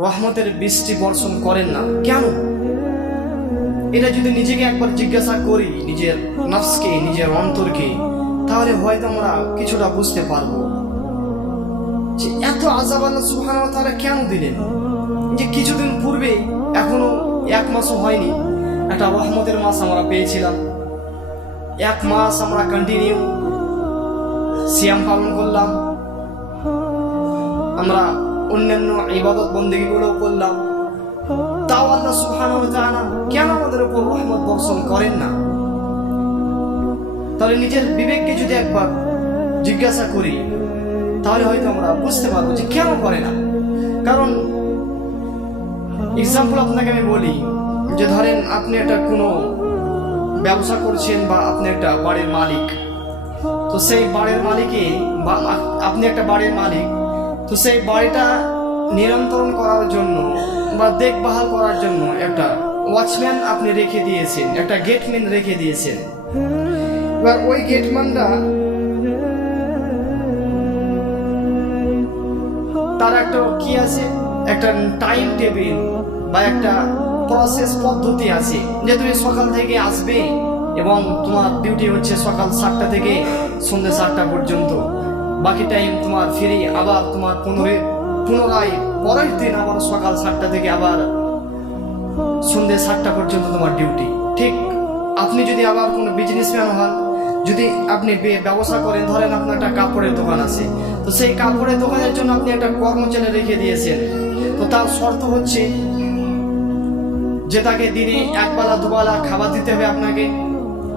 রহমতের বৃষ্টি বর্ষণ করেন না। কেন? এটা যদি নিজেকে একবার জিজ্ঞাসা করি নিজের নফসকে, নিজের অন্তরকে, তাহলে হয়তো আমরা কিছুটা বুঝতে পারব। যে এত আজাব আল্লাহ ওয়া তাআলা কেন দিলেন? যে কিছুদিন পূর্বে এখনও এক মাসও হয়নি, একটা রহমতের মাস আমরা পেয়েছিলাম। এক মাস আমরা কন্টিনিউ সিয়াম পালন করলাম। আমরা অন্যান্য ইবাদত বন্দেগীগুলো করলাম। তাও আল্লাহ তাআলা কেন আমাদের উপর রহমত বর্ষণ করেন না? তাহলে নিজের বিবেককে যদি একবার জিজ্ঞাসা করি, তাহলে হয়তো আমরা বুঝতে পারব যে কেন করে না। কারণ এক্সাম্পল আপনাকে আমি বলি যে ধরেন আপনি একটা কোনো ব্যবসা করছেন বা আপনি একটা বাড়ির মালিক। তো সেই বাড়ির মালিকে বা আপনি একটা বাড়ির মালিক তো সেই বাড়িটা নিয়ন্ত্রণ করার জন্য বা দেখভাল করার জন্য একটা ওয়াচম্যান আপনি রেখে দিয়েছেন, একটা গেটম্যান রেখে দিয়েছেন। এবার ওই গেটম্যানটা তার একটা কি আছে? একটা টাইম টেবিল বা একটা প্রসেস পদ্ধতি আছে, যে তুমি সকাল থেকে আসবে এবং তোমার ডিউটি হচ্ছে সকাল সাতটা থেকে সন্ধ্যে সাতটা পর্যন্ত। বাকি টাইম তোমার ফ্রি আবার তোমার পুনরে পুনরায় পরের দিন আবার সকাল সাতটা থেকে আবার সন্ধ্যে সাতটা পর্যন্ত তোমার ডিউটি ঠিক? আপনি যদি আবার কোনো বিজনেসম্যান হন, যদি আপনি ব্যবসা করেন, ধরেন আপনার একটা কাপড়ের দোকান আছে। তো সেই কাপড়ের দোকানের জন্য আপনি একটা কর্মচারী রেখে দিয়েছেন। তো তার শর্ত হচ্ছে যে তাকে দিনে একবেলা, দুবেলা খাবার দিতে হবে আপনাকে।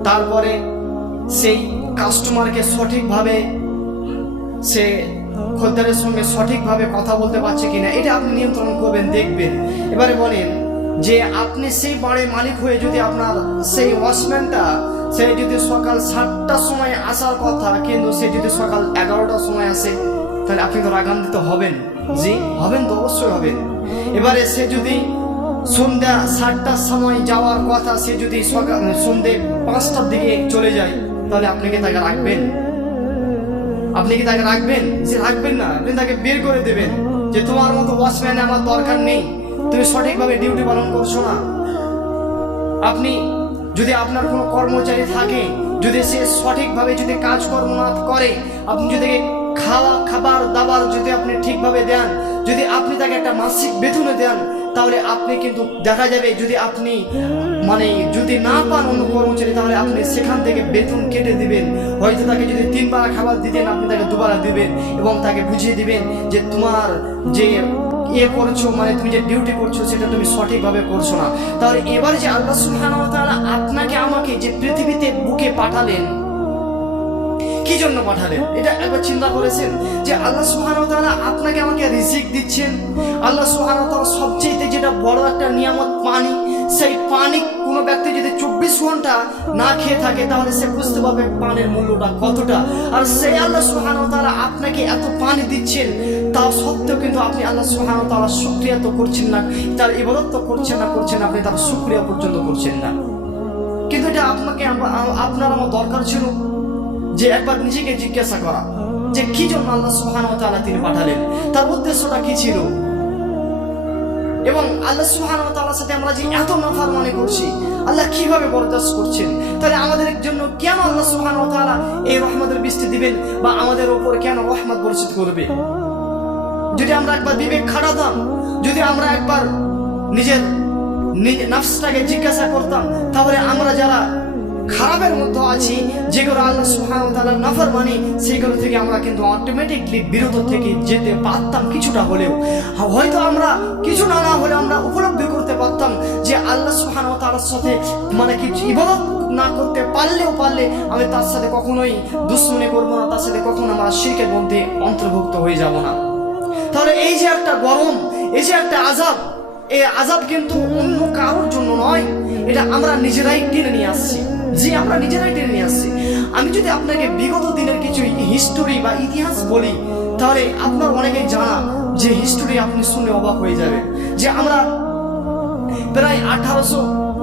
তারপরে সেই কাস্টমারকে সঠিকভাবে সে খদ্দারের সঙ্গে সঠিকভাবে কথা বলতে পারছে কিনা, এটা আপনি নিয়ন্ত্রণ করবেন, দেখবেন। এবারে বলেন যে আপনি সেই বাড়ির মালিক হয়ে যদি আপনার সেই ওয়াচম্যানটা, সে যদি সকাল সাতটার সময় আসার কথা, কিন্তু সে যদি সকাল এগারোটার সময় আসে, তাহলে আপনি তো রাগান্বিত হবেন। জি, হবেন তো, অবশ্যই হবেন। এবারে সে যদি সন্ধ্যা সাতটার সময় যাওয়ার কথা, সে যদি সকাল, সন্ধ্যে পাঁচটার দিকে চলে যায়, তাহলে আপনি কি তাকে রাখবেন? আপনি কি তাকে রাখবেন? যে রাখবেন না, আপনি তাকে বের করে দেবেন। যে তোমার মতো ওয়াচম্যান আমার দরকার নেই। তুমি সঠিকভাবে ডিউটি পালন করছ না। আপনি যদি আপনার কোনো কর্মচারী থাকে, যদি সে সঠিকভাবে যদি কাজকর্ম না করে, আপনি যদি খাওয়া, খাবার, দাবার যদি আপনি ঠিকভাবে দেন, যদি আপনি তাকে একটা মাসিক বেতনে দেন তাহলে আপনি কিন্তু দেখা যাবে যদি আপনি মানে যদি না পান অন্য কর্মচারী, তাহলে আপনি সেখান থেকে বেতন কেটে দিবেন। হয়তো তাকে যদি তিনবার খাবার দিতেন, আপনি তাকে দুবার দিবেন এবং তাকে বুঝিয়ে দিবেন যে তোমার যে ইয়ে করছ মানে তুমি যে ডিউটি করছ, সেটা তুমি সঠিকভাবে করছ না। তাহলে এবার যে আল্লাহ ওয়া আপনাকে আমাকে যে পৃথিবীতে বুকে পাঠালেন কি জন্য পাঠালেন? এটা একবার চিন্তা করেছেন যে আল্লাহ ওয়া আপনাকে আমাকে রিজিক দিচ্ছেন? আল্লাহ তাআলা সবচেয়ে যেটা বড় একটা নিয়ামত পানি, সেই পানি কোনো ব্যক্তি যদি চব্বিশ ঘণ্টা না খেয়ে থাকে, তাহলে সে বুঝতে পারবে পানির মূল্যটা কতটা। আর সেই আল্লাহ ওয়া আপনাকে এত পানি দিচ্ছেন, তাও সত্ত্বেও কিন্তু আপনি আল্লাহ সুবহানাহু ওয়া তাআলা শুকরিয়া তো করছেন না, তার ইবাদত তো করছেন না, করছেন আপনি তার শুকরিয়া পর্যন্ত করছেন না। কিন্তু এটা আপনাকে আপনার আমার দরকার ছিল। যে একবার নিজেকে জিজ্ঞাসা করা, যে কি জন্য আল্লাহ সুবহানাহু ওয়া তাআলা তিনি পাঠালেন? তার উদ্দেশ্যটা কি ছিল? এবং আল্লাহ সুবহানাহু ওয়া তাআলার সাথে আমরা যে এত নাফরমানি করছি, আল্লাহ কীভাবে বরদাস্ত করছেন? তাহলে আমাদের জন্য কেন আল্লাহ সুবহানাহু ওয়া তাআলা এই রহমতের বৃষ্টি দিবেন বা আমাদের ওপর কেন রহমত বর্ষিত করবে? যদি আমরা একবার বিবেক খাটাতাম, যদি আমরা একবার নিজের নিজ- নফসটাকে জিজ্ঞাসা করতাম, তাহলে আমরা যারা খারাপের মধ্যে আছি, যেগুলো আল্লাহ সুবহানাহু ওয়া তাআলার নাফরমানি, সেগুলো থেকে আমরা কিন্তু অটোমেটিকলি বিরত থেকে যেতে পারতাম কিছুটা হলেও। হয়তো আমরা কিছু না না হলে আমরা উপলব্ধি করতে পারতাম যে আল্লাহ সুবহানাহু ওয়া তাআলার সাথে মানে কিছু ইবাদত না করতে পারলেও পারলে আমি তার সাথে কখনোই দুশ্মনী করব না, তার সাথে কখনো আমরা শিরকের মধ্যে অন্তর্ভুক্ত হয়ে যাব না। তাহলে এই যে একটা গরম, এই যে একটা আজাব এই আজাব কিন্তু অন্য কারোর জন্য নয়, এটা আমরা নিজেরাই টেনে নিয়ে আসছি। জি আমরা নিজেরাই টেনে নিয়ে আসছি। আমি যদি আপনাকে বিগত দিনের কিছু হিস্টোরি বা ইতিহাস বলি, তাহলে আপনার অনেকেই জানা যে হিস্টোরি আপনি শুনে অবাক হয়ে যাবে যে আমরা প্রায় আঠারোশো,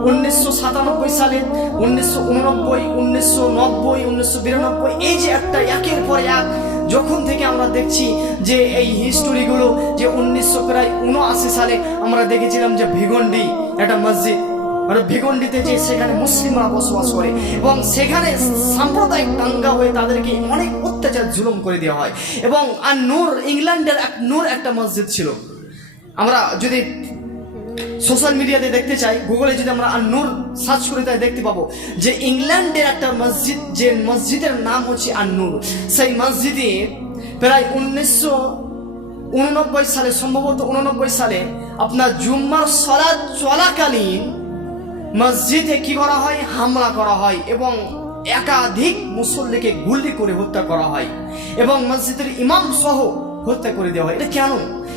উনিশশো সাতানব্বই সালে, উনিশশো উননব্বই, উনিশশো নব্বই, উনিশশো বিরানব্বই, এই যে একটা একের পর এক, যখন থেকে আমরা দেখছি যে এই হিস্টোরিগুলো যে উনিশশো প্রায় উনআশি সালে আমরা দেখেছিলাম যে ভিগন্ডি একটা মসজিদ। মানে ভিগন্ডিতে যে সেখানে মুসলিমরা বসবাস করে এবং সেখানে সাম্প্রদায়িক দাঙ্গা হয়ে তাদেরকে অনেক অত্যাচার জুলুম করে দেওয়া হয়। এবং আর নূর, ইংল্যান্ডের এক নূর একটা মসজিদ ছিল। আমরা যদি সোশ্যাল মিডিয়াতে দেখতে চাই, গুগলে যদি আমরা আর নূর সার্চ করে তাই দেখতে পাবো যে ইংল্যান্ডের একটা মসজিদ, যে মসজিদের নাম হচ্ছে আর নূর। সেই মসজিদে প্রায় উনিশশো উননব্বই সালে, সম্ভবত উননব্বই সালে আপনার জুম্মার সলাদ চলাকালীন মসজিদে কি করা হয়? হামলা করা হয় এবং একাধিক মুসল্লিকে গুলি করে হত্যা করা হয় এবং মসজিদের ইমাম সহ হত্যা করে দেওয়া হয়। এটা কেন?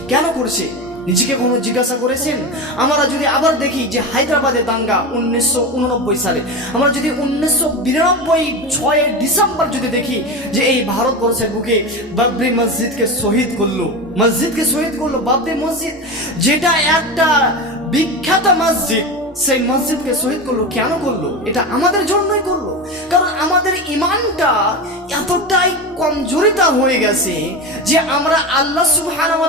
কেন করছে? নিজেকে কোনো জিজ্ঞাসা করেছেন? আমরা যদি আবার দেখি যে হায়দ্রাবাদে দাঙ্গা উনিশশো উননব্বই সালে, আমরা যদি উনিশশো বিরানব্বই ছয় ডিসেম্বর যদি দেখি যে এই ভারতবর্ষের বুকে বাবরি মসজিদকে শহীদ করল, মসজিদকে শহীদ করল, বাবরি মসজিদ, যেটা একটা বিখ্যাত মসজিদ সেই মসজিদকে শহীদ করল, কেন করল? এটা আমাদের জন্যই করল। কারণ আমাদের ইমানটা এতটাই কমজোরিতা হয়ে গেছে যে আমরা আল্লাহ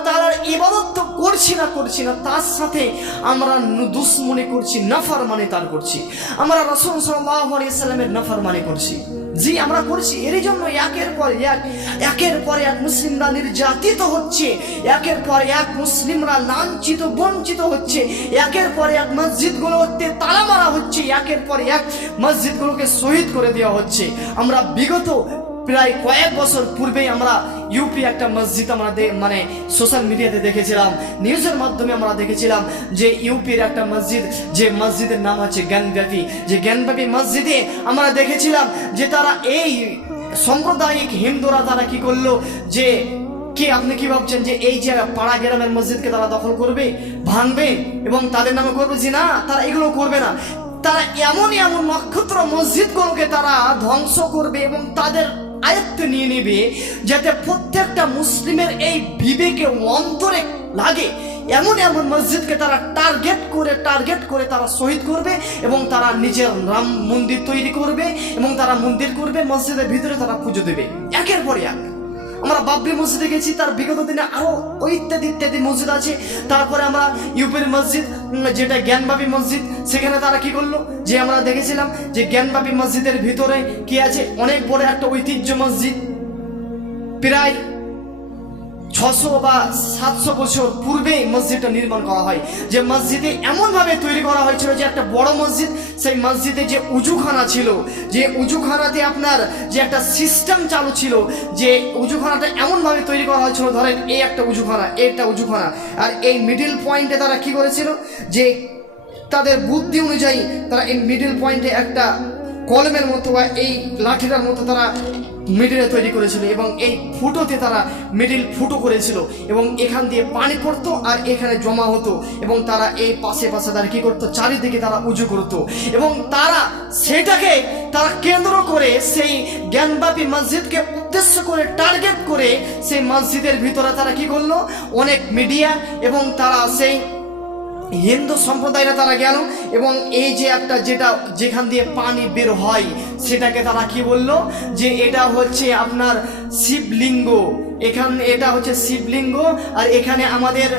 তাআলার ইবাদত তো করছি না করছি না, তার সাথে আমরা দুশ্মনে করছি নাফার মানে তার করছি। আমরা রসুন সাল্লাহ আলিয়া সাল্লামের নাফার মানে করছি। জি, আমরা করছি। এরই জন্য একের পর এক, একের পর এক মুসলিমরা নির্যাতিত হচ্ছে। একের পর এক মুসলিমরা লাঞ্ছিত, বঞ্চিত হচ্ছে। একের পর এক মসজিদগুলোতে তালা মারা হচ্ছে। একের পর এক মসজিদগুলোকে শহীদ করে দেওয়া হচ্ছে। আমরা বিগত প্রায় কয়েক বছর পূর্বেই আমরা ইউপি একটা মসজিদ আমরা মানে সোশ্যাল মিডিয়াতে দেখেছিলাম নিউজের মাধ্যমে আমরা দেখেছিলাম যে ইউপির একটা মসজিদ, যে মসজিদের নাম হচ্ছে জ্ঞানব্যাপী যে জ্ঞানব্যাপী মসজিদে আমরা দেখেছিলাম যে তারা এই সাম্প্রদায়িক হিন্দুরা তারা কি করল, যে কি আপনি কি ভাবছেন যে এই যে পাড়া গ্রামের মসজিদকে তারা দখল করবে, ভাঙবে এবং তাদের নামে করবে যে না তারা এগুলো করবে না। তারা এমন এমন নক্ষত্র মসজিদগুলোকে তারা ধ্বংস করবে এবং তাদের আয়ত্তে নিয়ে নেবে যাতে প্রত্যেকটা মুসলিমের এই বিবেকে অন্তরে লাগে। এমন এমন মসজিদকে তারা টার্গেট করে টার্গেট করে তারা শহীদ করবে এবং তারা নিজের রাম মন্দির তৈরি করবে এবং তারা মন্দির করবে, মসজিদের ভিতরে তারা পুজো দেবে। একের পর এক। আমরা বাবরি মসজিদে গেছি, তার বিগত দিনে আরও ইত্যাদি ইত্যাদি মসজিদ আছে। তারপরে আমরা ইউপির মসজিদ যেটা জ্ঞানবাবী মসজিদ, সেখানে তারা কি করল? যে আমরা দেখেছিলাম যে জ্ঞানবাবী মসজিদের ভিতরে কি আছে? অনেক বড় একটা ঐতিহ্য মসজিদ। প্রায় ছশো বা সাতশো বছর পূর্বে মসজিদটা নির্মাণ করা হয়। যে মসজিদে এমনভাবে তৈরি করা হয়েছিল যে একটা বড় মসজিদ, সেই মসজিদে যে উজুখানা ছিল, যে উজুখানাতে আপনার যে একটা সিস্টেম চালু ছিল, যে উজুখানাটা এমনভাবে তৈরি করা হয়েছিল, ধরেন এই একটা উজুখানা একটা উজুখানা। আর এই মিডিল পয়েন্টে তারা কি করেছিল? যে তাদের বুদ্ধি অনুযায়ী তারা এই মিডিল পয়েন্টে একটা কলমের মতো বা এই লাঠিটার মতো তারা মিডিলে তৈরি করেছিল এবং এই ফুটোতে তারা মিডিল ফুটো করেছিল এবং এখান দিয়ে পানি পড়তো আর এখানে জমা হতো এবং তারা এই পাশে পাশে তারা কী করতো? চারিদিকে তারা উঁচু করতো এবং তারা সেটাকে তারা কেন্দ্র করে সেই জ্ঞানব্যাপী মসজিদকে উদ্দেশ্য করে টার্গেট করে সেই মসজিদের ভিতরে তারা কি করল? অনেক মিডিয়া এবং তারা সেই হিন্দু সম্প্রদায়রা তারা গেল এবং এই যে একটা যেটা যেখান দিয়ে পানি বের হয়, সেটাকে তারা কি বলল? যে এটা হচ্ছে আপনার শিবলিঙ্গ। এখান, এটা হচ্ছে শিবলিঙ্গ, আর এখানে আমাদের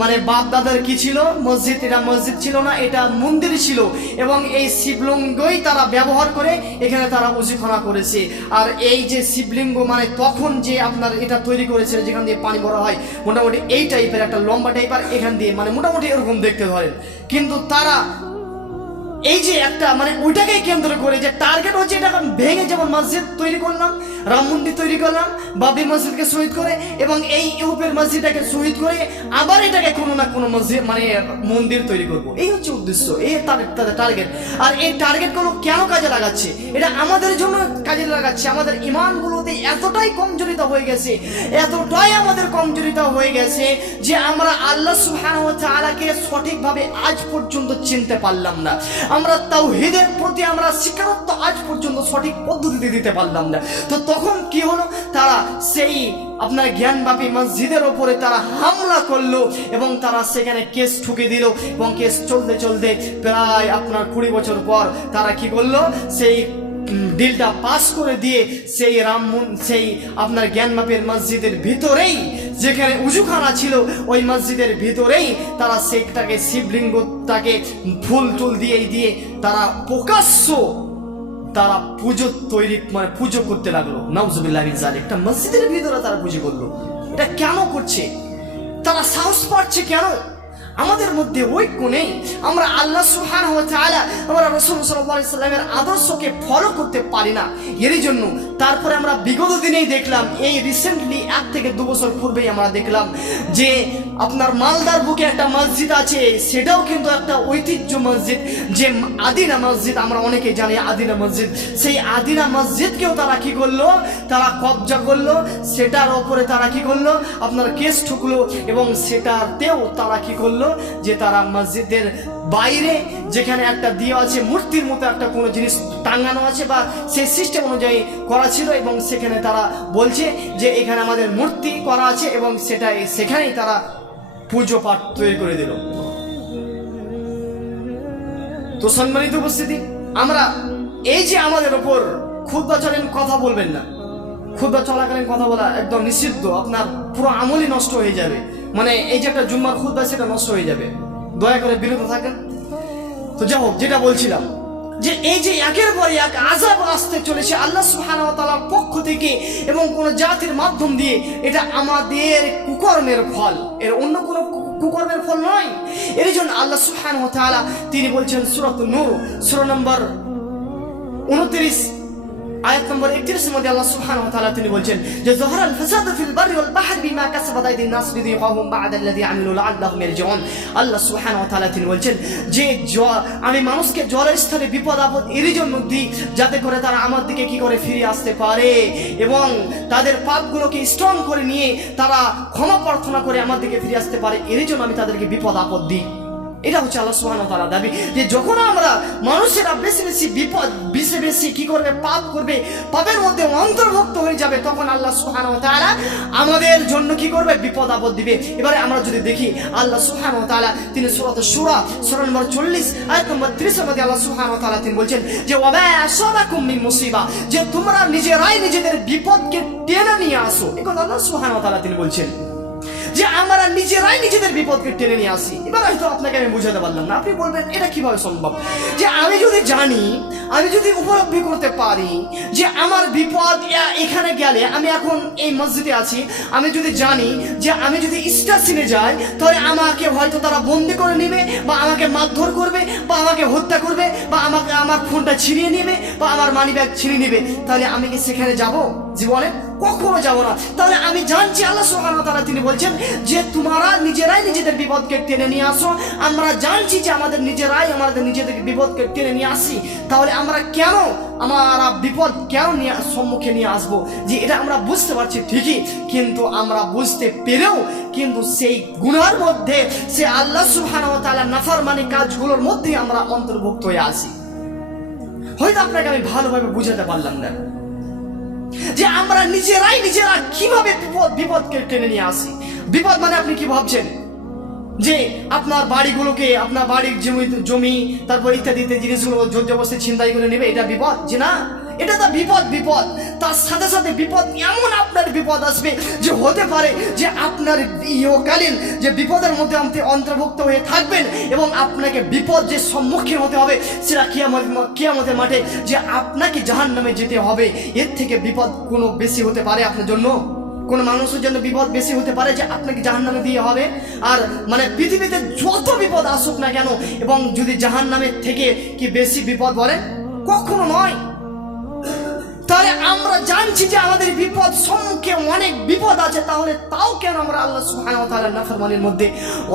মানে বাপ দাদার কি ছিল? মসজিদ, এটা মসজিদ ছিল না, এটা মন্দির ছিল। এবং এই শিবলিঙ্গই তারা ব্যবহার করে, এখানে তারা উজিখনা করেছে। আর এই যে শিবলিঙ্গ মানে তখন যে আপনার এটা তৈরি করেছিল যেখান দিয়ে পানি বড় হয়, মোটামুটি এই টাইপের একটা লম্বা টাইপের এখান দিয়ে মানে মোটামুটি এরকম দেখতে ধরেন। কিন্তু তারা এই যে একটা মানে ওইটাকেই কেন্দ্র করে যে টার্গেট হচ্ছে, এটা এখন ভেঙে যেমন মসজিদ তৈরি করলাম, রাম মন্দির তৈরি করলাম, বাবরি মসজিদকে শহীদ করে এবং এই ইউপের মসজিদটাকে শহীদ করে আবার এটাকে কোনো না কোনো মসজিদ মানে মন্দির তৈরি করব। এই হচ্ছে উদ্দেশ্য, এই তাদের তাদের টার্গেট আর এই টার্গেটগুলো কেন কাজে লাগাচ্ছে? এটা আমাদের জন্য কাজে লাগাচ্ছে। আমাদের ইমানগুলোতে এতটাই কমজোরিতা হয়ে গেছে, এতটাই আমাদের কমজোরিতা হয়ে গেছে যে আমরা আল্লাহ সুবহানাহু ওয়া তাআলাকে সঠিকভাবে আজ পর্যন্ত চিনতে পারলাম না। আমরা তাওহীদের প্রতি আমরা স্বীকারত্ব আজ পর্যন্ত সঠিক পদ্ধতিতে দিতে পারলাম না। তো তখন কি হলো? তারা সেই আপনার জ্ঞানব্যাপী মসজিদের ওপরে তারা হামলা করল এবং তারা সেখানে কেস ঠুকে দিল এবং কেস চলতে চলতে প্রায় আপনার কুড়ি বছর পর তারা কি করল? সেই ডিলটা পাস করে দিয়ে সেই রাম সেই আপনার জ্ঞান মাপের মসজিদের ভিতরেই যেখানে উজুখানা ছিল, ওই মসজিদের ভিতরেই তারা সেইটাকে শিবলিঙ্গটাকে ফুল টুল দিয়ে দিয়ে তারা প্রকাশ্য তারা পুজো তৈরি মানে পুজো করতে লাগল। নাউজুবিল্লাহ একটা মসজিদের ভিতরে তারা পুজো করল। এটা কেন করছে? তারা সাহস পাচ্ছে কেন? আমাদের মধ্যে ঐক্য নেই। আমরা আল্লাহ সুহান আমরা রসুল সাল্লামের আদর্শকে ফলো করতে পারি না। এরই জন্য তারপরে আমরা বিগত দিনেই দেখলাম, এই রিসেন্টলি এক থেকে দু বছর পূর্বেই আমরা দেখলাম যে আপনার মালদার বুকে একটা মসজিদ আছে, সেটাও কিন্তু একটা ঐতিহ্য মসজিদ। যে আদিনা মসজিদ, আমরা অনেকেই জানি আদিনা মসজিদ। সেই আদিনা মসজিদকেও তারা কি করল? তারা কবজা করল, সেটার ওপরে তারা কি করল? আপনার কেস ঠুকলো এবং সেটাতেও তারা কি করল? যে তারা মসজিদের বাইরে যেখানে একটা দিয়ে আছে, মূর্তির মতো একটা কোনো জিনিস টাঙানো আছে বা সেই সিস্টেম অনুযায়ী করা ছিল এবং সেখানে তারা বলছে যে এখানে আমাদের মূর্তি করা আছে এবং সেটাই, সেখানেই তারা পুজো পাঠ তৈরি করে দিল। তো সম্মানিত উপস্থিতি, আমরা এই যে আমাদের ওপর ক্ষুদ্র চলেন কথা বলবেন না। ক্ষুদ্র চলাকালীন কথা বলা একদম নিষিদ্ধ, আপনার পুরো আমলই নষ্ট হয়ে যাবে। মানে এই যে একটা জুম্মার খুদ্া সেটা নষ্ট হয়ে যাবে। দয়া করে বিরত থাকেন। তো যাই হোক, যেটা বলছিলাম যে এই যে একের পর এক আজাব আসতে চলেছে আল্লাহ সুহানার পক্ষ থেকে এবং কোন জাতির মাধ্যম দিয়ে, এটা আমাদের কুকর্মের ফল। এর অন্য কোনো কুকর্মের ফল নয়। এর জন্য আল্লাহ সুহান তিনি বলছেন সুরত নূর, সুর নম্বর উনত্রিশ। আয়াত নম্বর একত্রিশের মধ্যে আল্লাহ সুবহানাহু ওয়া তাআলা তিনি বলছেন যে জহরাল ফাসাদু ফিল বাররি ওয়াল বাহরি বিমা কাসাবাত আইদিন নাস লিযিকাহুম বা'দাল্লাযী আমিলু লাআল্লাহুম ইয়ারজিউন। আল্লাহ সুবহানাহু ওয়া তাআলা তিনি বলছেন, যে আমি মানুষকে জলের স্থলে বিপদ আপদ এরই জন্য দিই, যাতে করে তারা আমার দিকে কি করে ফিরে আসতে পারে এবং তাদের পাপগুলোকে স্ট্রং করে নিয়ে তারা ক্ষমা প্রার্থনা করে আমার দিকে ফিরে আসতে পারে এরই জন্য আমি তাদেরকে বিপদ আপদ দিই। এটা হচ্ছে আল্লাহ ওয়া দাবি যে যখন আমরা মানুষেরা বেশি বেশি বিপদ, বেশি বেশি কি করবে? পাপ করবে, পাপের মধ্যে অন্তর্ভুক্ত হয়ে যাবে, তখন আল্লাহ সুবহানাহু ওয়া তাআলা আমাদের জন্য কি করবে? বিপদ আপদ দিবে। এবারে আমরা যদি দেখি, আল্লাহ সুবহানাহু ওয়া তাআলা তিনি সূরাত সুরা সূরা নম্বর 40 আয়াত নম্বর 30 এর মধ্যে আল্লাহ সুবহানাহু ওয়া তাআলা তিনি বলছেন যে মিন মুসিবা যে তোমরা নিজেরাই নিজেদের বিপদকে টেনে নিয়ে আসো। কথা আল্লাহ সুবহানাহু ওয়া তাআলা তিনি বলছেন। যে আমরা নিজেরাই নিজেদের বিপদকে টেনে নিয়ে আসি। এবার হয়তো আপনাকে আমি বুঝাতে পারলাম না। আপনি বলবেন, এটা কীভাবে সম্ভব? যে আমি যদি জানি আমি যদি উপলব্ধি করতে পারি যে আমার বিপদ এখানে গেলে আমি এখন এই মসজিদে আছি, আমি যদি জানি যে আমি যদি স্টেশনে যাই, তাহলে আমাকে হয়তো তারা বন্দি করে নেবে বা আমাকে মারধর করবে বা আমাকে হত্যা করবে বা আমাকে আমার ফোনটা ছিনিয়ে নেবে বা আমার মানি ব্যাগ ছিনিয়ে নেবে। তাহলে আমি কি সেখানে যাব? জীবনে কখনো যাব না। তাহলে আমি জানছি আল্লাহ সুবহানাহু তারা তিনি বলছেন যে তোমরা নিজেরাই নিজেদের বিপদকে টেনে নিয়ে আসো, আমরা জানছি যে আমাদের নিজেরাই আমাদের নিজেদের বিপদকে টেনে নিয়ে আসি। তাহলে আমরা কেন আমরা বিপদ কেন নিয়ে সম্মুখে নিয়ে আসব? যে এটা আমরা বুঝতে পারছি ঠিকই, কিন্তু আমরা বুঝতে পেরেও কিন্তু সেই গুনার মধ্যে, সে আল্লাহ সুবহানাহু ওয়া তাআলা কাজগুলোর মধ্যে আমরা অন্তর্ভুক্ত হয়ে আসি হয়তো আপনাকে আমি ভালোভাবে বুঝাতে পারলাম না। যে আমরা নিজেরাই নিজেরা কীভাবে বিপদ, বিপদকে টেনে নিয়ে আসি? বিপদ মানে আপনি কি ভাবছেন? যে আপনার বাড়িগুলোকে, আপনার বাড়ির জমি জমি, তারপর ইত্যাদি ইত্যাদি জিনিসগুলো জোর জবরদস্তি ছিনতাই করে নেবে, এটা বিপদ। যে না, এটা তো বিপদ বিপদ। তার সাথে সাথে বিপদ, এমন আপনার বিপদ আসবে যে হতে পারে যে আপনার ইহকালীন যে বিপদের মধ্যে আপনি অন্তর্ভুক্ত হয়ে থাকবেন এবং আপনাকে বিপদ যে সম্মুখীন হতে হবে, সেটা কিয়ামত, কিয়ামতের মাঠে যে আপনাকে জাহান নামে যেতে হবে, এর থেকে বিপদ কোনো বেশি হতে পারে আপনার জন্য? কোন মানুষের জন্য বিপদ বেশি হতে পারে যে আপনাকে জাহান নামে দিয়ে হবে। আর মানে পৃথিবীতে যত বিপদ আসুক না কেন, এবং যদি জাহান নামের থেকে কি বেশি বিপদ বলে কখনো নয়। তাহলে আমরা জানছি যে আমাদের বিপদ সম্মুখে অনেক বিপদ আছে, তাহলে তাও কেন আমরা আল্লাহ তাআলার নাফরমানির মধ্যে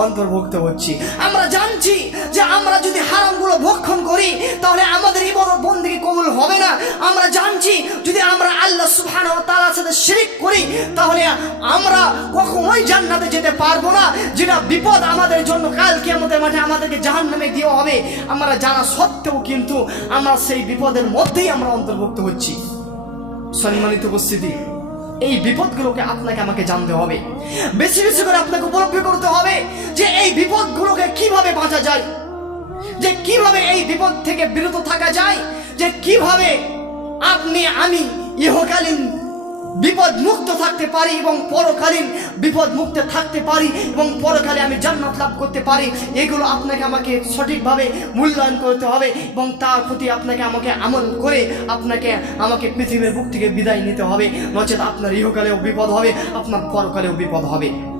অন্তর্ভুক্ত হচ্ছি? আমরা জানছি যে আমরা যদি হারামগুলো ভক্ষণ করি, তাহলে আমাদের ইবাদত বন্দেগী কবুল হবে না। আমরা জানছি যদি আমরা আল্লাহ সুহান ও তালার সাথে শিরিক করি, তাহলে আমরা কখনোই জান্নাতে যেতে পারব না। যেটা বিপদ আমাদের জন্য কাল কিয়ামতের মাঠে আমাদেরকে জাহান্নামে দেওয়া হবে, আমরা জানা সত্ত্বেও কিন্তু আমরা সেই বিপদের মধ্যেই আমরা অন্তর্ভুক্ত হচ্ছি। সম্মানিত উপস্থিতি, এই বিপদগুলোকে আপনাকে আমাকে জানতে হবে। বেশি বেশি করে আপনাকে উপলব্ধি করতে হবে যে এই বিপদগুলোকে কীভাবে বাঁচা যায়, যে কীভাবে এই বিপদ থেকে বিরত থাকা যায়, যে কীভাবে আপনি, আমি ইহকালীন বিপদ মুক্ত থাকতে পারি এবং পরকালীন বিপদ মুক্ত থাকতে পারি এবং পরকালে আমি জান্নাত লাভ করতে পারি। এগুলো আপনাকে আমাকে সঠিকভাবে মূল্যায়ন করতে হবে এবং তার প্রতি আপনাকে আমাকে আমল করে আপনাকে, আমাকে পৃথিবীর বুক থেকে বিদায় নিতে হবে। নচেত আপনার ইহকালেও বিপদ হবে, আপনার পরকালেও বিপদ হবে।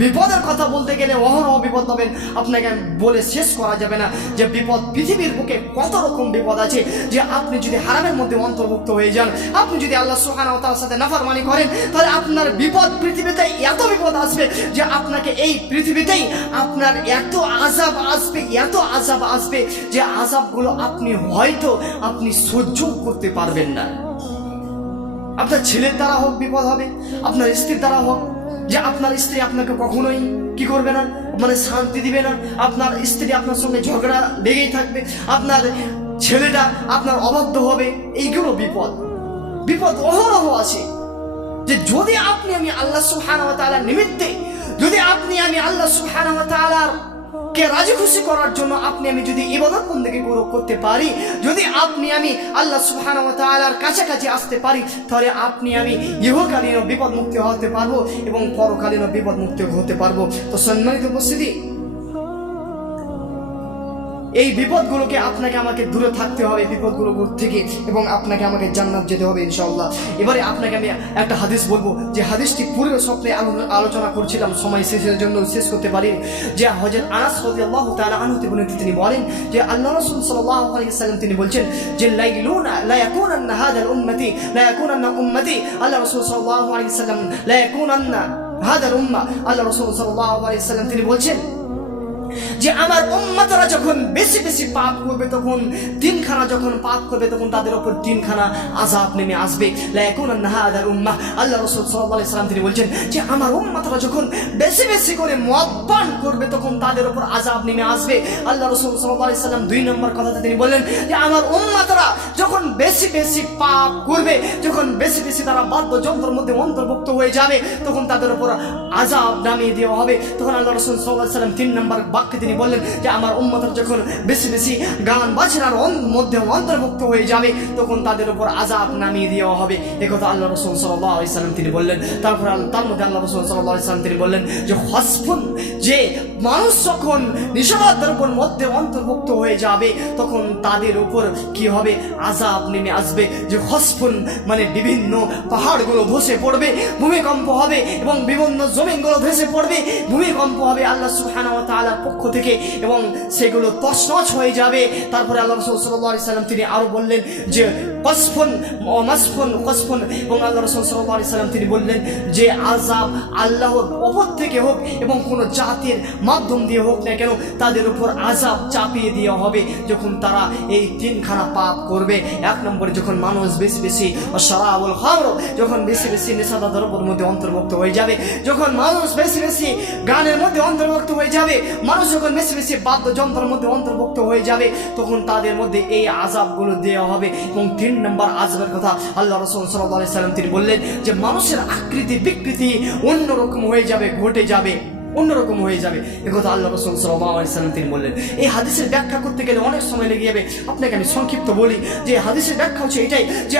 বিপদের কথা বলতে গেলে অহরহ বিপদ পাবেন আপনাকে বলে শেষ করা যাবে না যে বিপদ পৃথিবীর বুকে কত রকম বিপদ আছে, যে আপনি যদি হারামের মধ্যে অন্তর্ভুক্ত হয়ে যান, আপনি যদি আল্লাহ সুহান তার সাথে নাফারমানি করেন, তাহলে আপনার বিপদ পৃথিবীতে এত বিপদ আসবে যে আপনাকে এই পৃথিবীতেই আপনার এত আজাব আসবে, এত আজাব আসবে যে আজাবগুলো আপনি হয়তো আপনি সহ্য করতে পারবেন না। আপনার ছেলের দ্বারা হোক বিপদ হবে, আপনার স্ত্রীর দ্বারা হোক যে আপনার স্ত্রী আপনাকে কখনোই কি করবে না? মানে শান্তি দিবে না। আপনার স্ত্রী আপনার সঙ্গে ঝগড়া লেগেই থাকবে। আপনার ছেলেটা আপনার অবাধ্য হবে। এইগুলো বিপদ। বিপদ অহরহ আছে। যে যদি আপনি আমি আল্লাহ সুহান তালার নিমিত্তে, যদি আপনি আমি আল্লাহ সুহান তালার কে রাজি খুশি করার জন্য আপনি আমি যদি ইবাদত বন্দেকে গৌরব করতে পারি, যদি আপনি আমি আল্লাহ সুহান কাছাকাছি আসতে পারি, তাহলে আপনি আমি ইহকালীন বিপদ মুক্তি হতে পারব এবং পরকালীন বিপদ মুক্তি হতে পারব। তো সম্মানিত উপস্থিতি এই বিপদগুলোকে আপনাকে আমাকে দূরে থাকতে হবে বিপদগুলো থেকে এবং আপনাকে আমাকে জান্নাত যেতে হবে, ইনশাআল্লাহ। এবারে আপনাকে আমি একটা হাদিস বলব, যে হাদিসটি পূর্বে সপ্তাহে আলো- আলোচনা করছিলাম, সময় শেষের জন্য শেষ করতে পারি। যে হজরত আনাস রাদিয়াল্লাহু তাআলা আনহু থেকে বর্ণিত তিনি বলেন, যে আল্লাহ রসুল সাল্লাম তিনি বলছেন, যে আল্লাহ রাসূল সাল্লাম আল্লাহ রাসূল সাল্লাম তিনি বলছেন যে আমার উম্মতরা যখন বেশি বেশি পাপ করবে তখন তিনখানা যখন পাপ করবে তখন তাদের উপর তিনখানা আজাব নেমে আসবে। লায়াকুন নাহাদার উম্মাহ আল্লাহ রাসূল আলাইহি সাল্লাম তিনি বলছেন যে আমার উম্মতরা যখন বেশি বেশি করে মদ করবে তখন তাদের উপর আজাব নেমে আসবে। আল্লাহ রাসূল আলাইহি সাল্লাম দুই নম্বর কথাতে তিনি বললেন যে আমার উম্মতরা যখন বেশি বেশি পাপ করবে, যখন বেশি বেশি তারা বাদ্যযন্ত্রের মধ্যে অন্তর্ভুক্ত হয়ে যাবে, তখন তাদের উপর আজাব নামিয়ে দেওয়া হবে। তখন আল্লাহ রসুল সাল্লাহ সাল্লাম তিন নম্বর বাক্যে তিনি বললেন যে, আমার উম্মতের যখন বেশি বেশি গান বাজনার মধ্যে অন্তর্ভুক্ত হয়ে যাবে, তখন তাদের উপর আজাব নামিয়ে দেওয়া হবে। একথা আল্লাহ রসুল সাল্লাহ ইসলাম তিনি বললেন। তারপর তার মধ্যে আল্লাহ রসুল সাল্লাহ ইসলাম তিনি বললেন যে হসফুন যে মানুষ যখন নিষেধাজ্ঞার মধ্যে অন্তর্ভুক্ত হয়ে যাবে, তখন তাদের উপর কি হবে? আজাব নেমে আসবে, যে হসফুন মানে বিভিন্ন পাহাড়গুলো ধসে পড়বে, ভূমিকম্প হবে এবং বিভিন্ন জমিনগুলো ধসে পড়বে, ভূমিকম্প হবে আল্লাহ সুবহানাহু ওয়া তাআলার পক্ষ থেকে এবং সেগুলো তছনছ হয়ে যাবে। তারপরে আল্লাহ রাসূল আলাইহি সাল্লাম তিনি আরও বললেন যে কসফুন, মাসফুন, কসফুন। এবং আল্লাহ রাসূল আলাইহি সাল্লাম তিনি বললেন যে আজাব আল্লাহর ওপর থেকে হোক এবং কোনো জাতির মাধ্যম দিয়ে হোক না কেন, তাদের উপর আযাব চাপিয়ে দেওয়া হবে যখন তারা এই তিনখানা পাপ করবে। এক নম্বরে যখন মানুষ বেশি বেশি সারাবল খামর, যখন বেশি বেশি নেশাদা দ্রব্যের মধ্যে অন্তর্ভুক্ত হয়ে যাবে, যখন মানুষ বেশি বেশি গানের মধ্যে অন্তর্ভুক্ত হয়ে যাবে, মানুষ যখন বেশি বেশি বাদ্যযন্ত্রের মধ্যে অন্তর্ভুক্ত হয়ে যাবে, তখন তাদের মধ্যে এই আজাবগুলো দেওয়া হবে এবং তিন নম্বর আজাবের কথা আল্লাহ রসুল সাল্লাহ সাল্লাম তিনি বললেন যে মানুষের আকৃতি বিকৃতি অন্যরকম হয়ে যাবে, ঘটে যাবে অন্যরকম হয়ে যাবে। একথা আল্লাহ রসুল সাল্লাম তিনি বললেন। এই হাদিসের ব্যাখ্যা করতে গেলে অনেক সময় লেগে যাবে। আপনাকে আমি সংক্ষিপ্ত বলি যে হাদিসের ব্যাখ্যা হচ্ছে এটাই যে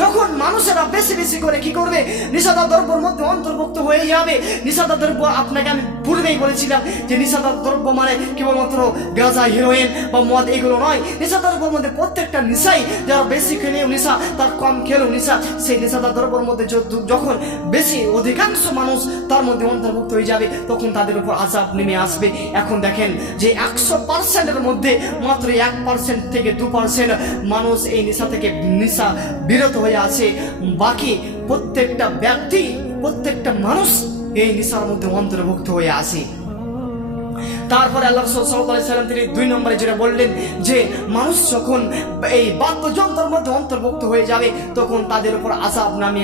যখন মানুষেরা বেশি বেশি করে কি করবে? নিষাদা দ্রব্যের মধ্যে অন্তর্ভুক্ত হয়ে যাবে। নিষাদা দ্রব্য আপনাকে আমি পূর্বেই বলেছিলাম যে নিষাদা দ্রব্য মানে কেবলমাত্র গাঁজা হিরোইন বা মদ এগুলো নয়। নিষাদা দ্রব্যের মধ্যে প্রত্যেকটা নিশাই, যারা বেশি খেলেও নেশা, তার কম খেলেও নেশা, সেই নেশাদার দ্রব্যের মধ্যে যখন বেশি অধিকাংশ মানুষ তার মধ্যে অন্তর্ভুক্ত হয়ে যাবে, তখন তাদের উপর আজাব নেমে আসবে। এখন দেখেন যে একশো পার্সেন্টের মধ্যে মাত্র এক পার্সেন্ট থেকে দু পার্সেন্ট মানুষ এই নেশা থেকে নেশা বিরত হয়ে আছে। বাকি প্রত্যেকটা ব্যক্তি, প্রত্যেকটা মানুষ এই নেশার মধ্যে অন্তর্ভুক্ত হয়ে আছে। তারপরে আল্লাহ রসুল সাল্লাম তিনি দুই নম্বরে যেটা বললেন যে মানুষ যখন এই বাদ্যযন্ত্রের মধ্যে অন্তর্ভুক্ত হয়ে যাবে, তখন তাদের উপর আজাব নামে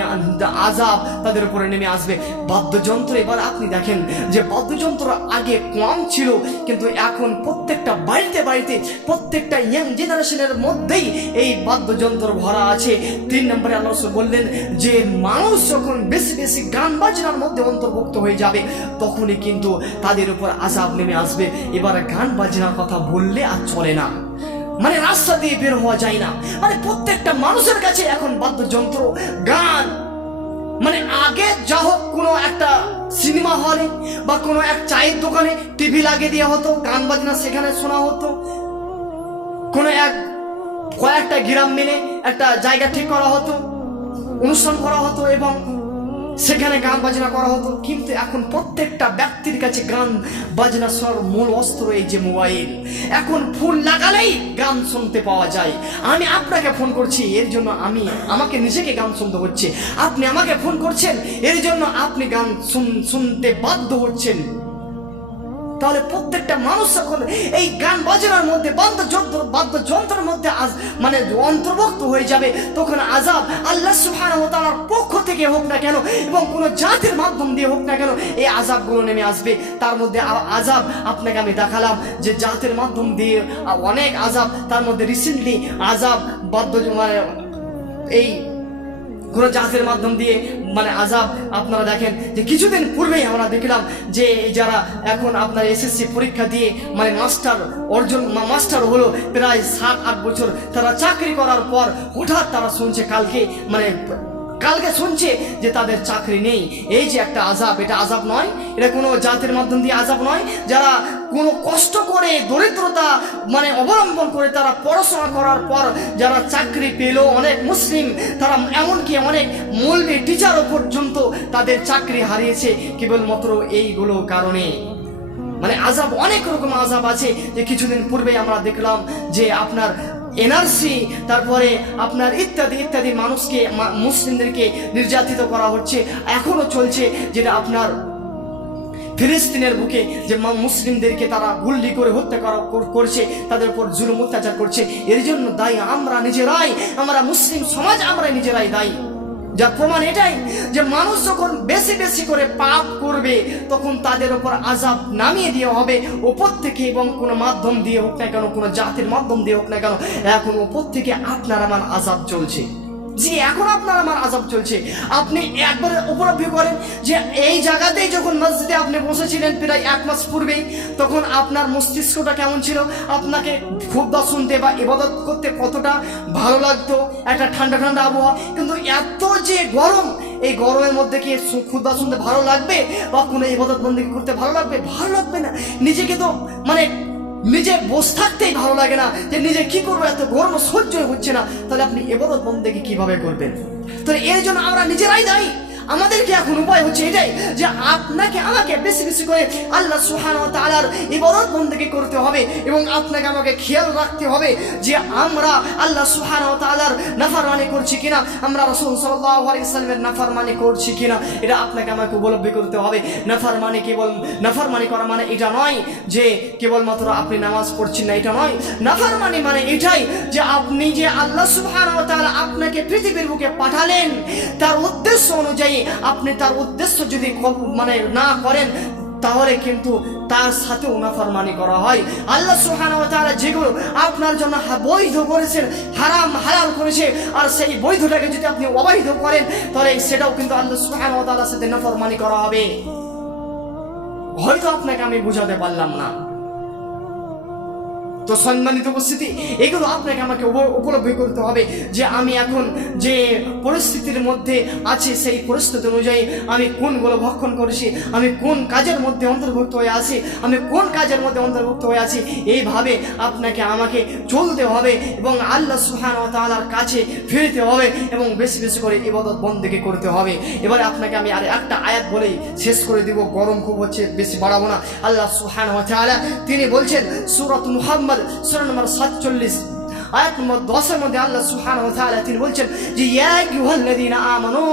আজাব তাদের উপরে নেমে আসবে। বাদ্যযন্ত্র এবার আপনি দেখেন যে বাদ্যযন্ত্র আগে কম ছিল, কিন্তু এখন প্রত্যেকটা বাড়িতে বাড়িতে প্রত্যেকটা ইয়াং জেনারেশনের মধ্যেই এই বাদ্যযন্ত্র ভরা আছে। তিন নম্বরে আল্লাহ বললেন যে মানুষ যখন বেশি বেশি গান বাজনার মধ্যে অন্তর্ভুক্ত হয়ে যাবে, তখনই কিন্তু তাদের উপর আজাব নেমে আসবে। এবার গান বাজনার কথা বললে আর চলে না। মানে রাস্তা দিয়ে বের হওয়া যায় না। মানে প্রত্যেকটা মানুষের কাছে এখন বাদ্যযন্ত্র, গান। মানে আগে যা হোক কোনো একটা সিনেমা হলে বা কোনো এক চায়ের দোকানে টিভি লাগিয়ে দেওয়া হতো, গান বাজনা সেখানে শোনা হতো। কোনো এক, কয়েকটা গ্রাম মিলে একটা জায়গা ঠিক করা হতো, অনুষ্ঠান করা হতো এবং সেখানে গান বাজনা করা হতো। কিন্তু এখন প্রত্যেকটা ব্যক্তির কাছে গান বাজনা শোনার মূল অস্ত্র এই যে মোবাইল। এখন ফোন লাগালেই গান শুনতে পাওয়া যায়। আমি আপনাকে ফোন করছি, এর জন্য আমি, আমাকে নিজেকে গান শুনতে হচ্ছে। আপনি আমাকে ফোন করছেন, এর জন্য আপনি গান শুন- শুনতে বাধ্য হচ্ছেন। তাহলে প্রত্যেকটা মানুষ যখন এই গান বাজনার মধ্যে, বাদ্যযন্ত্র, বাদ্যযন্ত্রের মধ্যে আজ- মানে অন্তর্ভুক্ত হয়ে যাবে। তখন আজাব আল্লাহ ওয়া তাআলার পক্ষ থেকে হোক না কেন এবং কোনো জাতির মাধ্যম দিয়ে হোক না কেন এই আজাবগুলো নেমে আসবে। তার মধ্যে আজাব আপনাকে আমি দেখালাম যে জাতির মাধ্যম দিয়ে অনেক আজাব তার মধ্যে রিসেন্টলি আজাব বাদ্য এই কোনো জাহাজের মাধ্যম দিয়ে মানে আজাব আপনারা দেখেন যে কিছুদিন পূর্বেই আমরা দেখলাম যে যারা এখন আপনার এসএসসি পরীক্ষা দিয়ে মানে মাস্টার অর্জন মাস্টার হলো প্রায় সাত, আট বছর তারা চাকরি করার পর হঠাৎ তারা শুনছে কালকে মানে কালকে শুনছে যে তাদের চাকরি নেই। এই যে একটা আজাব এটা আজাব নয়, এটা কোনো জাতির মাধ্যম দিয়ে আজাব নয়। যারা কোনো কষ্ট করে, দরিদ্রতা মানে অবলম্বন করে তারা পড়াশোনা করার পর যারা চাকরি পেল, অনেক মুসলিম, তারা এমনকি অনেক মৌলবী টিচারও পর্যন্ত তাদের চাকরি হারিয়েছে, কেবলমাত্র এইগুলো কারণে। মানে আজাব অনেক রকম আজাব আছে যে কিছুদিন পূর্বে আমরা দেখলাম যে আপনার এনআরসি তারপরে আপনার ইত্যাদি ইত্যাদি মানুষকে মুসলিমদেরকে নির্যাতিত করা হচ্ছে এখনও চলছে, যেটা আপনার ফিলিস্তিনের বুকে যে মুসলিমদেরকে তারা গুল্লি করে হত্যা করা করছে, তাদের উপর জুলুম অত্যাচার করছে, এর জন্য দায়ী আমরা নিজেরাই, আমরা মুসলিম সমাজ আমরা নিজেরাই দায়ী। যার প্রমাণ এটাই যে মানুষ যখন বেশি বেশি করে পাপ করবে, তখন তাদের ওপর আজাব নামিয়ে দেওয়া হবে। ওপর থেকে এবং কোনো মাধ্যম দিয়ে হোক না কেন, কোনো জাতির মাধ্যম দিয়ে হোক না কেন, এখন ওপর থেকে আপনার আমার আজাব চলছে। জি এখন আপনার আমার আজাব চলছে। আপনি একবার উপলব্ধি করেন যে এই জায়গাতেই যখন মসজিদে আপনি বসেছিলেন প্রায় এক মাস পূর্বেই, তখন আপনার মস্তিষ্কটা কেমন ছিল? আপনাকে খুববা শুনতে বা ইবাদত করতে কতটা ভালো লাগতো? একটা ঠান্ডা ঠান্ডা আবহাওয়া। কিন্তু এত যে গরম, এই গরমের মধ্যে কি খুদবা শুনতে ভালো লাগবে? বা কোনো ইবাদত বন্দি করতে ভালো লাগবে? ভালো লাগবে না। নিজেকে তো মানে নিজে বসে থাকতেই ভালো লাগে না যে নিজে কি করব, এত গরম সহ্যই হচ্ছে না। তাহলে আপনি এবারও বন্দেকে কীভাবে করবেন? তো এর জন্য আমরা নিজেরাই দায়ী। আমাদেরকে এখন উপায় হচ্ছে এটাই যে আপনাকে আমাকে বেশি বেশি করে আল্লাহ সুহান তালার ইবাদত বন্দেকে করতে হবে এবং আপনাকে আমাকে খেয়াল রাখতে হবে যে আমরা আল্লাহ সুহান তালার নাফার নাফারমানি করছি কিনা, আমরা রসুল সাল্লাহ ইসলামের নাফারমানি করছি কিনা, এটা আপনাকে আমাকে উপলব্ধি করতে হবে। নাফারমানি কেবল নাফার নাফারমানি করা মানে এটা নয় যে কেবলমাত্র আপনি নামাজ পড়ছেন না, এটা নয়। নাফারমানি মানে এটাই যে আপনি যে আল্লাহ সুবহান আপনাকে পৃথিবীর বুকে পাঠালেন, তার উদ্দেশ্য অনুযায়ী আপনি তার উদ্দেশ্য যদি মানে না করেন, তাহলে কিন্তু তার সাথেও নাফরমানি করা হয়। আল্লাহ ওয়া তাআলা যেগুলো আপনার জন্য বৈধ করেছেন, হারাম, হালাল করেছে, আর সেই বৈধটাকে যদি আপনি অবৈধ করেন, তাহলে সেটাও কিন্তু আল্লাহ সুবহানাহু ওয়া তাআলার সাথে নাফরমানি করা হবে। হয়তো আপনাকে আমি বুঝাতে পারলাম না। তো সম্মানিত উপস্থিতি, এগুলো আপনাকে আমাকে উপ- উপলব্ধি করতে হবে যে আমি এখন যে পরিস্থিতির মধ্যে আছি, সেই পরিস্থিতি অনুযায়ী আমি কোনগুলো ভক্ষণ করেছি, আমি কোন কাজের মধ্যে অন্তর্ভুক্ত হয়ে আছি, আমি কোন কাজের মধ্যে অন্তর্ভুক্ত হয়ে আছি, এইভাবে আপনাকে আমাকে চলতে হবে এবং আল্লাহ সুহান ও তাআলার কাছে ফিরতে হবে এবং বেশি বেশি করে ইবাদত বন্দেকে করতে হবে। এবারে আপনাকে আমি আর একটা আয়াত বলেই শেষ করে দিব, গরম খুব হচ্ছে, বেশি বাড়াবো না। আল্লাহ সুহান ও তাআলা তিনি বলছেন, সুরত মুহাম্মদ সূরা নম্বর সাতচল্লিশ। আয়াত নম্বর দশের মধ্যে আল্লাহ সুবহানাহু ওয়া তাআলা তিনি বলছেন যে, ইয়া আইয়ুহাল্লাযীনা আমানু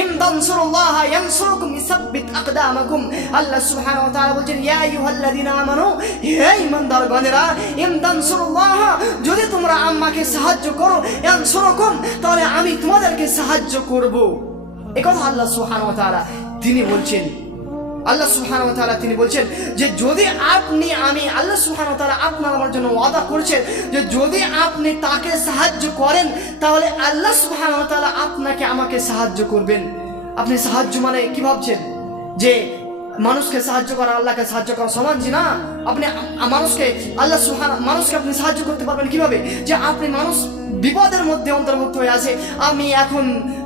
ইন তানসুরুল্লাহ ইয়ানসুরকুম ইসাব্বিত আকদামাকুম। আল্লাহ সুবহানাহু ওয়া তাআলা বলছেন, ইয়া আইয়ুহাল্লাযীনা আমানু, হে ঈমানদারগণেরা ইন তানসুরুল্লাহ, যদি তোমরা আম্মাকে সাহায্য করো, ইয়ানসুরকুম, তাহলে আমি তোমাদেরকে সাহায্য করব। একথা আল্লাহ সুবহানাহু ওয়া তাআলা তিনি বলছেন। আল্লাহ সুবহানাহু ওয়া তাআলা তিনি বলছেন যে যদি আপনি, আমি আল্লাহ সুবহানাহু ওয়া তাআলা আপনার আমার জন্য ওয়াদা করেছেন যে যদি আপনি তাকে সাহায্য করেন, তাহলে আল্লাহ সুবহানাহু ওয়া তাআলা আপনাকে আমাকে সাহায্য করবেন। আপনি সাহায্য মানে কি ভাবছেন? যে মানুষকে সাহায্য করা, আল্লাহকে সাহায্য করা সমান যে না? আপনি মানুষকে, আল্লাহ সুহান মানুষকে আপনি সাহায্য করতে পারবেন কীভাবে? যে আপনি মানুষ বিপদের মধ্যে অন্তর্ভুক্ত হয়ে আছে। আমি এখন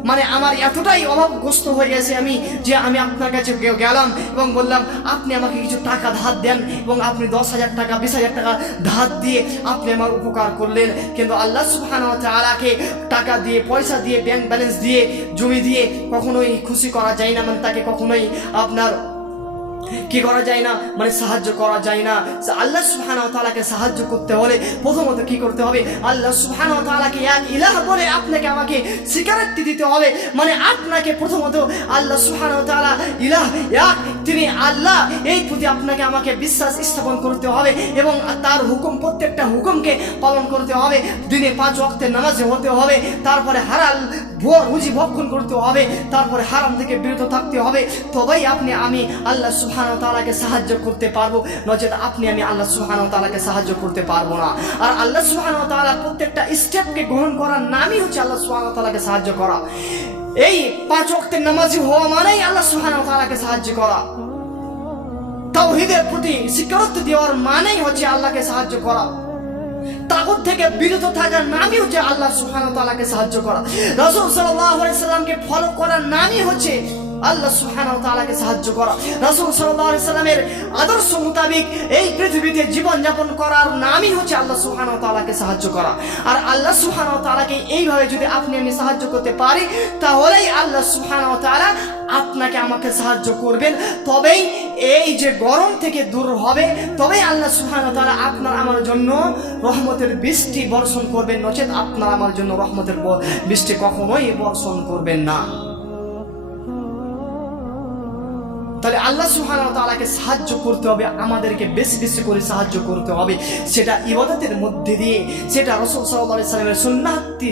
মানে আমার এতটাই অভাবগ্রস্ত হয়ে গেছে আমি, যে আমি আপনার কাছে গেলাম এবং বললাম, আপনি আমাকে কিছু টাকা ধার দেন এবং আপনি দশ হাজার টাকা, বিশ হাজার টাকা ধার দিয়ে আপনি আমার উপকার করলেন। কিন্তু আল্লাহ সুবহান তালাকে টাকা দিয়ে, পয়সা দিয়ে ব্যাংক ব্যালেন্স দিয়ে, জমি দিয়ে কখনোই খুশি করা যায় না। মানে তাকে কখনোই আপনার কি করা যায় না? মানে সাহায্য করা যায় না। আল্লাহ সুবহান তাআলাকে সাহায্য করতে হলে প্রথমত কি করতে হবে? আল্লাহ সুবহান তাআলাকে এক ইলাহ বলে আপনাকে আমাকে স্বীকারোক্তি দিতে হবে। মানে আপনাকে প্রথমত আল্লাহ সুবহান তাআলা ইলাহ এক, তিনি আল্লাহ। এই প্রতি আপনাকে আমাকে বিশ্বাস স্থাপন করতে হবে এবং তার হুকুম, প্রত্যেকটা হুকুমকে পালন করতে হবে। দিনে পাঁচ ওয়াক্তের নামাজে হতে হবে। তারপরে হারাল ভুয়া রুজি ভক্ষণ করতে হবে, তারপরে হারাম থেকে বিরত থাকতে হবে। তবেই আপনি, আমি আল্লাহ সুবহান তাআলাকে সাহায্য করতে পারব। নচেত আপনি, আমি আল্লাহ সুবহান তাআলাকে সাহায্য করতে পারব না। আর আল্লাহ সুবহান তাআলা প্রত্যেকটা স্টেপকে গ্রহণ করার নামই হচ্ছে আল্লাহ সুবহান তাআলাকে সাহায্য করা। এই পাঁচ ওয়াক্তের নামাজি হওয়া মানেই আল্লাহ সুবহান তাআলাকে সাহায্য করা। তাওহীদের প্রতি স্বীকারোক্তি দেওয়ার মানেই হচ্ছে আল্লাহকে সাহায্য করা। তাগুত থেকে বিরত থাকার নামই হচ্ছে আল্লাহ সুহান তালাকে সাহায্য করা। রসুল সাল্লাহ সাল্লামকে ফলো করার নামই হচ্ছে আল্লাহ সুবহানাহু ওয়া তাআলাকে সাহায্য করা। রাসূল সাল্লাল্লাহু আলাইহি সাল্লামের আদর্শ মোতাবেক এই পৃথিবীতে জীবন যাপন করার নামই হচ্ছে আল্লাহ সুবহানাহু ওয়া তাআলাকে সাহায্য করা। আর আল্লাহ সুবহানাহু ওয়া তাআলাকে এইভাবে যদি আপনি আমি সাহায্য করতে পারি, তাহলেই আল্লাহ সুবহানাহু ওয়া তাআলা আপনাকে আমাকে সাহায্য করবেন। তবেই এই যে গরম থেকে দূর হবে, তবেই আল্লাহ সুবহানাহু তাআলা আপনার আমার জন্য রহমতের বৃষ্টি বর্ষণ করবেন। নচেত আপনার আমার জন্য রহমতের বৃষ্টি কখনোই বর্ষণ করবেন না। তাহলে আল্লাহ সুবহানাহু ওয়া তাআলাকে সাহায্য করতে হবে, আমাদেরকে বেশি বেশি করে সাহায্য করতে হবে। সেটা ইবাদতের মধ্যে দিয়ে, সেটা রসুল সাল্লাল্লাহু আলাইহি সাল্লামের সুন্নাতি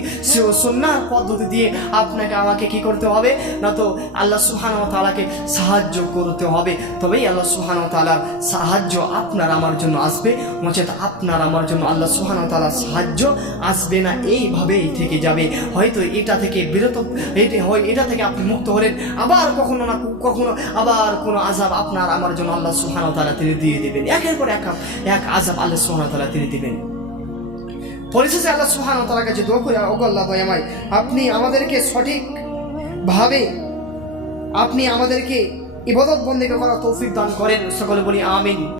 সুন্নাহ পদ্ধতি দিয়ে আপনাকে আমাকে কি করতে হবে? না তো আল্লাহ সুবহানাহু ওয়া তাআলাকে সাহায্য করতে হবে। তবেই আল্লাহ সুবহানাহু ওয়া তাআলার সাহায্য আপনার আমার জন্য আসবে। নচেত আপনার আমার জন্য আল্লাহ সুবহানাহু ওয়া তাআলার সাহায্য আসবে না, এইভাবেই থেকে যাবে। হয়তো এটা থেকে বিরত হয়, এটা থেকে আপনি মুক্ত হলেন, আবার কখনো না কখনো, আবার কোনো আজাব আপনার আমার জন্য আল্লাহ সুহান তালা তিনি দিয়ে দেবেন। একের পর এক এক আজাব আল্লাহ সুহান তালা তিনি দিবেন। পরিশেষে আল্লাহ সুহান তালা কাছে দোয়া ভাই দয়াময়, আপনি আমাদেরকে সঠিক ভাবে, আপনি আমাদেরকে ইবাদত বন্দীকে করা তৌফিক দান করেন। সকলে বলি, আমিন।